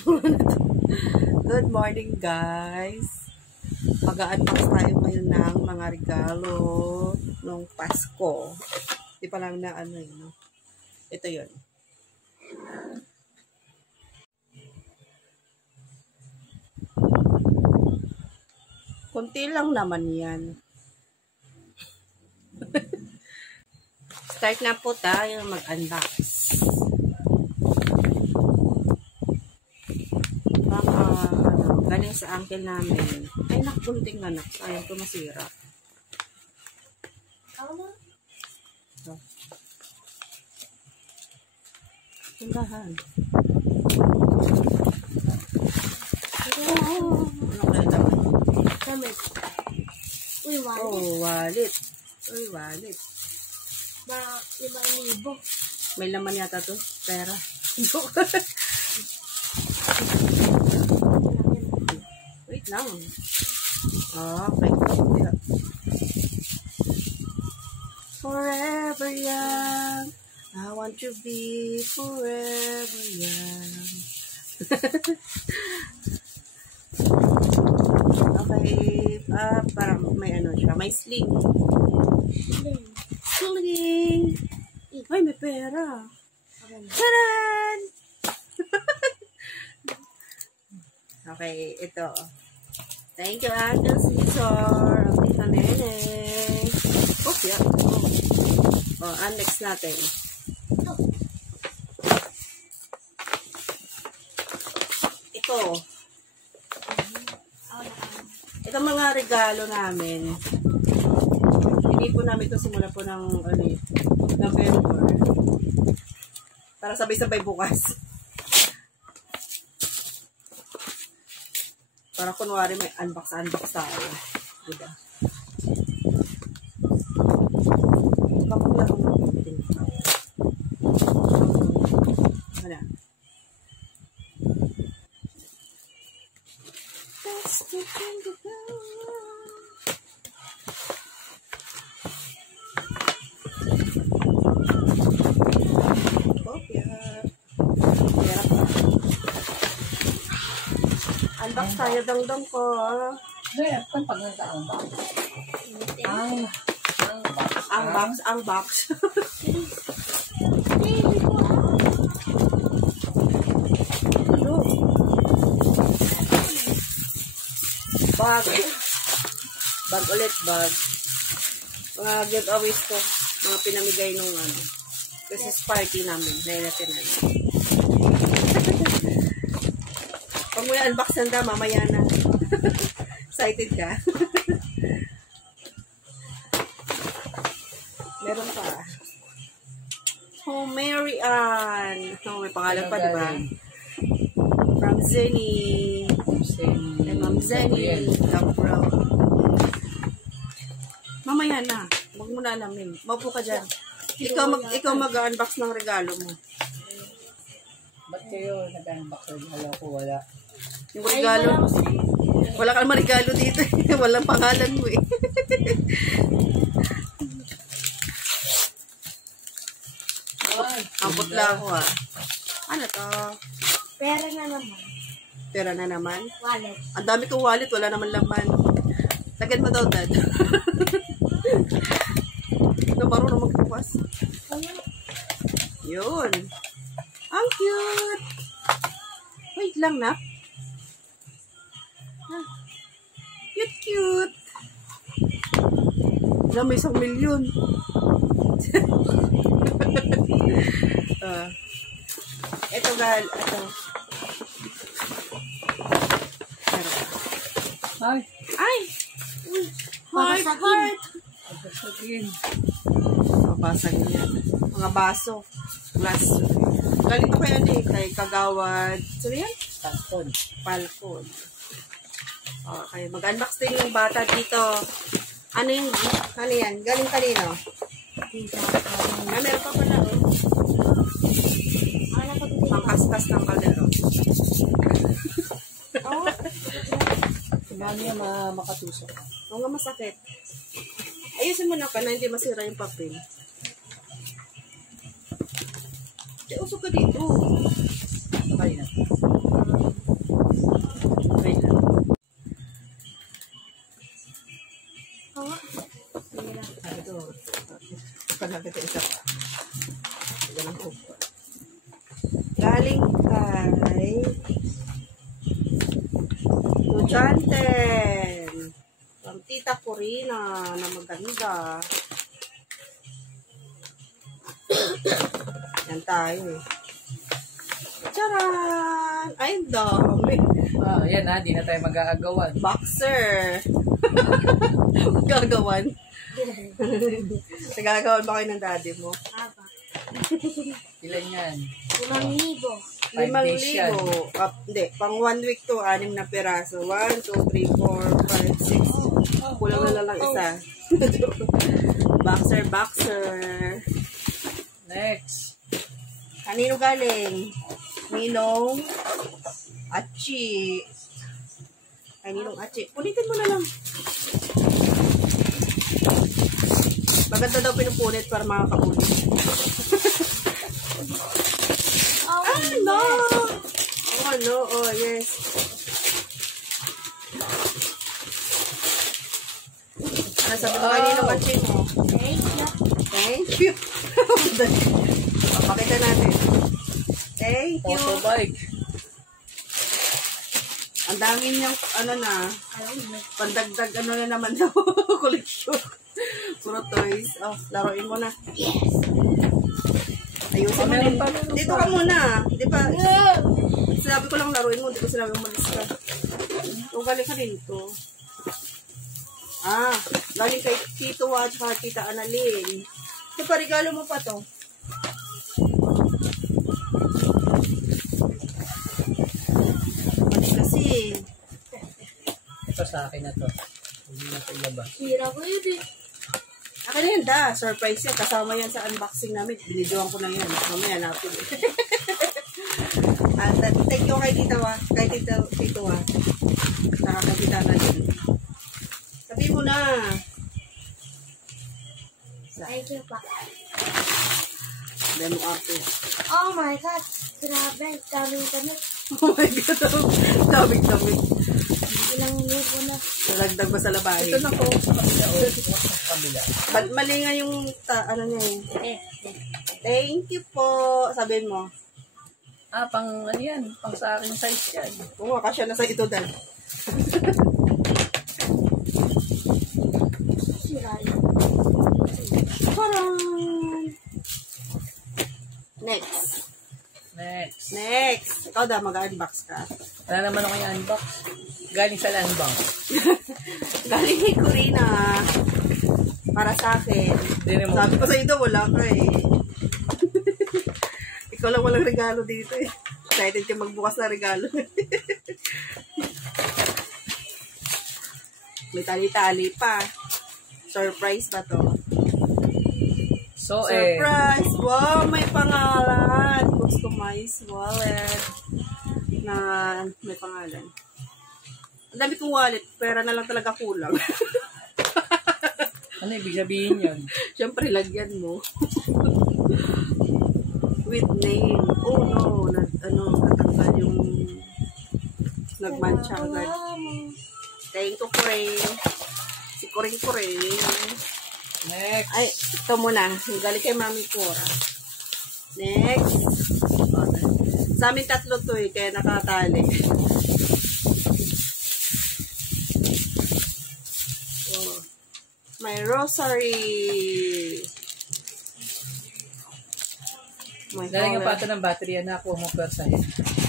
Good morning, guys. Mag-a-unbox tayo ngayon ng mga regalo nung Pasko. Di pa lang na ano yun. No? Ito yun. Kunti lang naman yan. Start na po tayo mag-unbox. Galing sa uncle namin. Ay, nakunting anak. Ayaw ko masira. So. Tindahan. Ano kaya dapat? Damit. Uy, wallet. Oh, wallet. Uy, wallet. 5,000. May laman yata to. Pera. Wait lang. Okay. Forever young. I want to be forever young. Okay. Parang may ano siya. May sling. Sling. Ay, may pera. Taran! Okay, ito. Thank you, Uncle Cesar. Tita Nene. Oh, yeah. Oh, unbox natin. Ito. Ito mga regalo namin. Hindi po namin ito simula po ng November. Para sabay-sabay bukas. Para kunwari may unbox tayo. Diba? Bakit ako natin? Wala. That's the thing to go. Unbox tayo, dong-dong ko. Kaya, kan pag nag-unbox? Unbox. Bag. Bag ulit, bag. Mga giveaways ko. Mga pinamigay nung Christmas party namin. Natin na. Pag mo unbox nanda, mamaya na. Excited ka? Meron pa. Oh, Mary Ann. Oh, may pangalan pa, diba? From Zenny. Kay Ma'am Zenny. Love bro. Mamaya na. Huwag mo na alamin. Maupo ka dyan. Ikaw mag-unbox ng regalo mo. Ba't kayo nag-unbox? Regalo ko, wala. Yung regalo. Wala kang marigalo dito. Walang pangalan mo eh. Ang putla ako Ano to? Pera na naman. Pera na naman? Wallet. Ang dami kong wallet. Wala naman laman. Lagyan mo daw, Dad. Ito marunong magbukas. Yun. Ang cute. Wait lang na. Cute. Wala, may 1,000,000. Ito gal. Ito. Ay! Heart! Mabasag niya. Mga baso. Glass. Galing ko kaya kay Kagawad. Sino yan? Palcon. Okay, mag-unbox din yung bata dito. Ano yan? Galing kanino? Meron pa pala pangkastas ng kaldero. Mami niya makatusok. Oo nga, masakit. Ayusin mo na ka na hindi masira yung papel. Usok ka dito. kayo na. Wait lang. Oo. Sige lang. Ito. Pagkakita isa pa. Ito lang po. Galing kay Tujanten. From Tita Corina na maganda. Yan tayo eh. Charan! Ay, ang dami. Ah, yan ha, di na tayo mag-aagawan. Boxer. Gagawan. Nagagawan ba kayo ng daddy mo? Aba. Ilan yan? 5,000. 5,000. Hindi, pang 1 week to, 6 na piraso. 1, 2, 3, 4, 5, 6. Kulang na lang isa. Boxer. Next. Kanino galing? Ninong Achi. Ay, Ninong Achi. Punitin mo na lang. Maganda daw pinupunit para makakapunit. Oh, No! Oh, no. Oh, yes. Ano sabi mo kanino Achi mo? thank you. Thank you. Papakita natin. Thank you. Autobike. Ang dami niyang, ano na, Alam mo. pandagdag, ano na naman daw, collection. Puro toys. Oh, laruin mo na. Yes. Ayusin mo Meron na. pa. Dito ka muna. Di ba? Sinabi ko lang laruin mo. Di ko sinabi umalis ka. O, galing ka dito. Ah, galing kay Tito at saka Tita Annalyn. Ito pa, regalo mo pa to. Malis kasi. Ito sa akin na to. Hindi na ito ilabas. Hira ko yun eh. Akin na yun, da. Surprise yan. Kasama yan sa unboxing namin. Binidyoan ko na yan. Mamaya napin. At thank you kay Tita Wa. Kay Tito Wa. Saka kay Tita Annalyn. Sabi mo na. Thank you pa. Demo ate. Oh my God. Grabe. Daming damit. Oh my God. Daming-daming. Ilang libo na. Nalagdag ba sa labahin? Ito na po sa kabila. Sa kabila. Ba't mali nga yung, ano niya eh. Thank you po. Sabihin mo. Ah, pang ano yan? Pang sa aking size yan. Oo, kasya na sa ito dahil. Sira yun. Parang. Next. Ikaw daw, mag-unbox ka. Wala naman ako yung unbox. Galing sa land bank. Galing kay Corina. Para sa akin. Sabi ko sa ito, wala ka eh. Ikaw lang walang regalo dito eh. Excited ka magbukas na regalo. May tali-tali pa. Surprise ba to? So, Surprise! Wow, may pangalan. Customized wallet. Na may pangalan. Ang dami kong wallet. Pera na lang talaga kulang. ano ibig sabihin yun? Siyempre, lagyan mo. With name. Oh no. Natanggal yung nagmancha agad. Thank you, Kuring. Si Kuring. Next. Ay, ito muna. Galing kay Mami Cora. Next. Sa amin tatlo to eh, kaya nakatali. Oh. May rosary. Lalagyan pa ito ng battery. Anak, huwag mo persahin.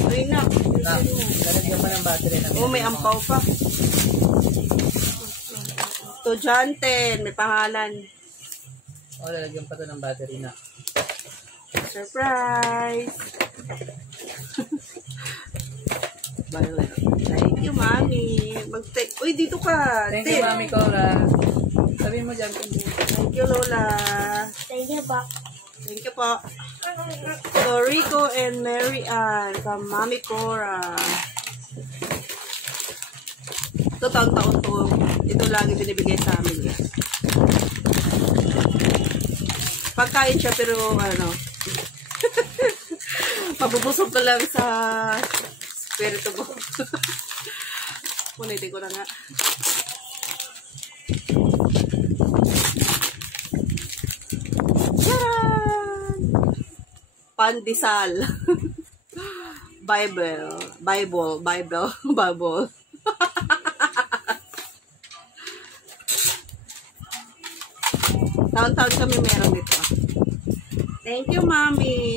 Ay, nak. Lalagyan pa ng battery. Oh, may ampaw pa. Tujanten, may pangalan. Lalagyan pa ito ng battery na. Surprise! Thank you, Mami. Uy, dito ka. Thank you, Mami Cora. Sabihin mo dyan. Thank you, Lola. Thank you pa. Thank you po. So, Rico and Mary Ann from Mami Cora. Ito taon-taon to. Ito lagi binibigay sa amin. Pagkain siya pero ano. Mabubusog ka lang sa spirito mo. Punitin ko na nga. Charan! Pandesal. Bible. Taon-taon kami meron dito. Thank you, Mami.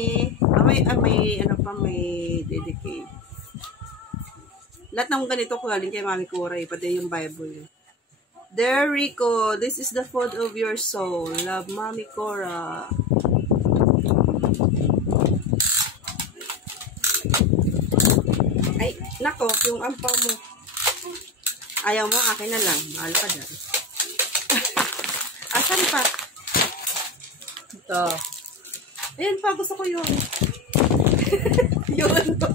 May dedicate. Lahat ng ganito ko galing kay Mami Cora, pati yung Bible. There, Rico, this is the food of your soul. Love, Mami Cora. Ay, nako, yung ampaw mo. Ayaw mo, akin na lang. Mahal ka dyan. Asan pa? Ito. Ayan pa, gusto ko yun. Yun to.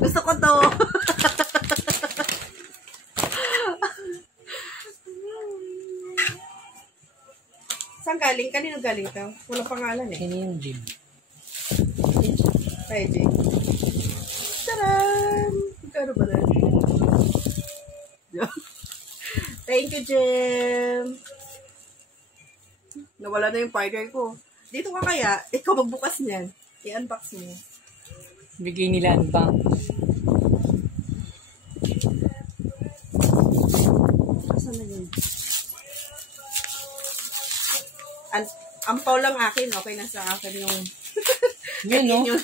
Gusto ko to. Saan galing? Kanino galing to? Walang pangalan eh. Ini yung gym. Ay, Jim. Taran! Magkano ba na? Thank you, Jim. Nawala na yung partner ko. Dito ka kaya, ikaw magbukas niyan. I-unbox mo. Bigay nila ang bank. Asan na yun? Ampaw lang akin. Okay na sa akin yung... Yun, no? Yun.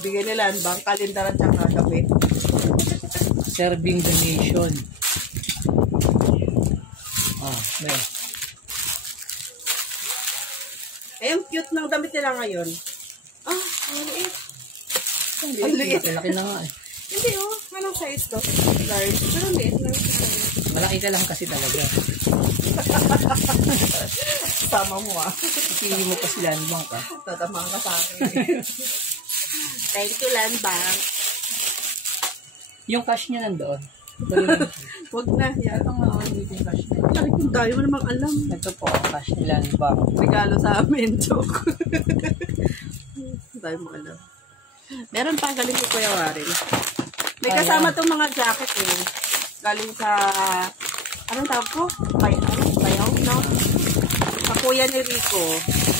Bigay nila ang bank, kalendar at saka kape. Serving donation. May. Eh, yung cute ng damit nila ngayon. Ah, ang liit. Ang liit. Malaki na nga eh. Hindi oh, anong size to? Large. Pero liit lang. Malaki ka lang kasi talaga. Sama mo ah. Pili mo pa si Land Bank ah. Tatamaan ka sa akin. Thank you, Land Bank. Yung cash niya nandoon. Huwag na. Yan. Ito nga, dito yung cash niya. Ay, kung tayo mo namang alam. Ito po ang cash ni Land Bank. Regalo sa amin. Joke. Tayo mo alam. Meron pa galing ko Kuya Warren. May kasama tong mga jacket eh. Galing sa... Anong tawag ko? Bayaw? No? Sa kuya ni Rico.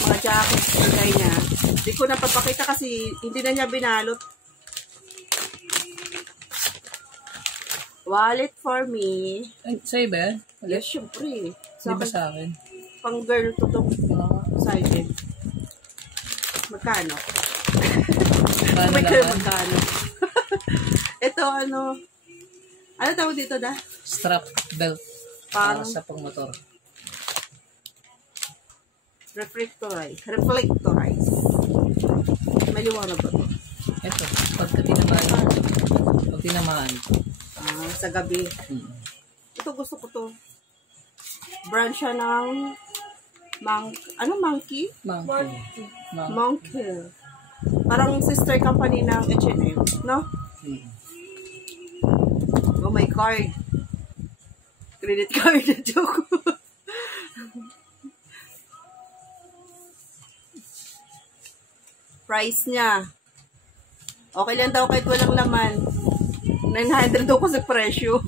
Mga jacket. Bigay niya. Hindi ko napapakita kasi hindi na niya binalot. Wallet for me. Ay, sa'yo ba yan? Yes, syempre. Hindi ba sa akin? Pang girl to itong sided. Magkano? Paano lang? Magkano? Ito ano tawag dito da? Strap belt. Pang Sa pang-motor. reflectorize. May liwanag ba ito? Ito, pagka tinamaan. Sa gabi. Ito gusto ko to. Brand siya ng monkey? Monkey. Parang sister company ng H&M, no? Oh, my card. Credit card na joke. Price niya. Okay lang daw kahit walang laman. 900 daw ko sa presyo.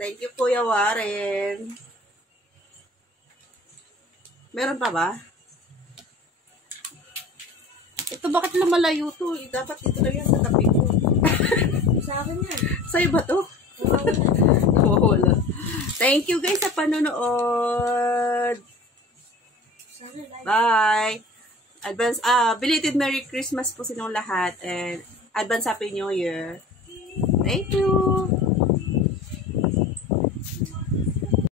Thank you, Kuya Warren. Meron pa ba? Ito, bakit lumalayo to? Dapat ito lang yan sa tabi ko. Sa akin yan. Sa'yo ba to? Wala. Thank you guys sa panonood. Sa akin, Bye! Advance, belated Merry Christmas po sa inyong lahat and advance Happy New Year. Thank you!